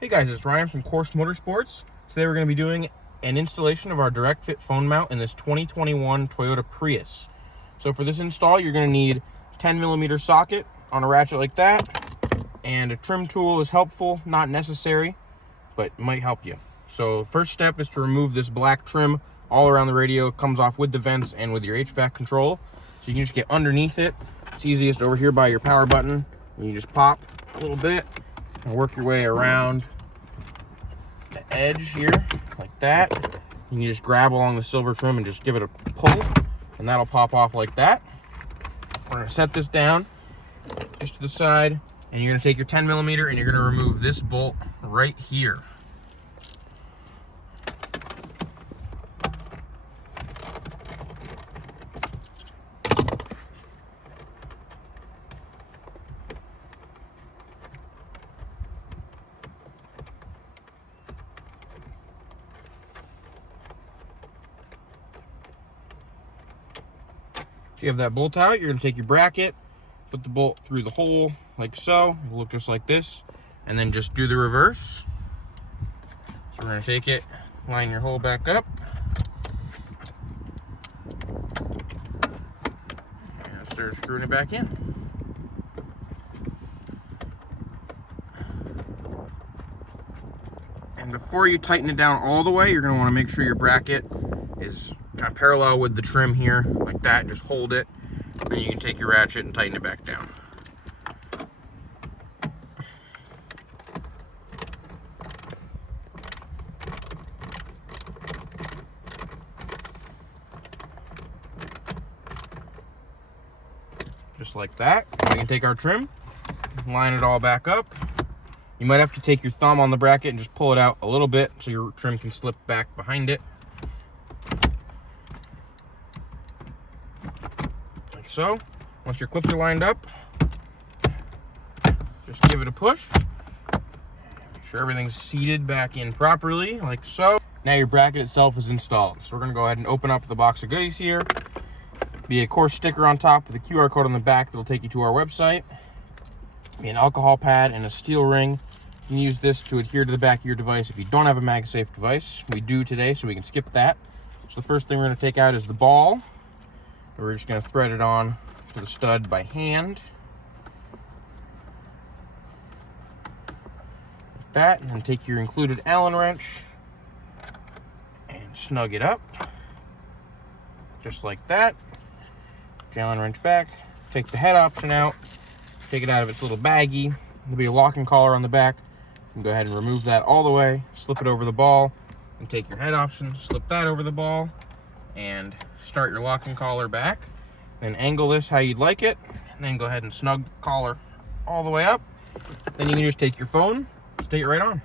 Hey guys, it's Ryan from Course Motorsports. Today we're going to be doing an installation of our direct fit phone mount in this 2021 Toyota Prius. So for this install, you're going to need a 10mm socket on a ratchet like that, and a trim tool is helpful, not necessary, but might help you. So first step is to remove this black trim all around the radio. It comes off with the vents and with your HVAC control. So you can just get underneath it. It's easiest over here by your power button. And you just pop a little bit and work your way around the edge here like that. You can just grab along the silver trim and just give it a pull, and that'll pop off like that. We're going to set this down just to the side, and you're going to take your 10mm and you're going to remove this bolt right here. So you have that bolt out, you're going to take your bracket, put the bolt through the hole like so. It'll look just like this, and then just do the reverse. So we're going to take it, line your hole back up, and start screwing it back in. And before you tighten it down all the way, you're going to want to make sure your bracket is kind of parallel with the trim here, like that. Just hold it, then you can take your ratchet and tighten it back down. Just like that. We can take our trim, line it all back up. You might have to take your thumb on the bracket and just pull it out a little bit so your trim can slip back behind it. Like so. Once your clips are lined up, just give it a push. Make sure everything's seated back in properly, like so. Now your bracket itself is installed. So we're gonna go ahead and open up the box of goodies here. Be a course sticker on top with a QR code on the back that'll take you to our website. Be an alcohol pad and a steel ring. You can use this to adhere to the back of your device if you don't have a MagSafe device. We do today, so we can skip that. So the first thing we're going to take out is the ball. We're just going to thread it on to the stud by hand. Like that. And then take your included Allen wrench and snug it up. Just like that. Put your Allen wrench back. Take the head option out. Take it out of its little baggie. There'll be a locking collar on the back. You can go ahead and remove that all the way, slip it over the ball, and take your head option, slip that over the ball, and start your locking collar back. Then angle this how you'd like it, and then go ahead and snug the collar all the way up. Then you can just take your phone, stick it right on.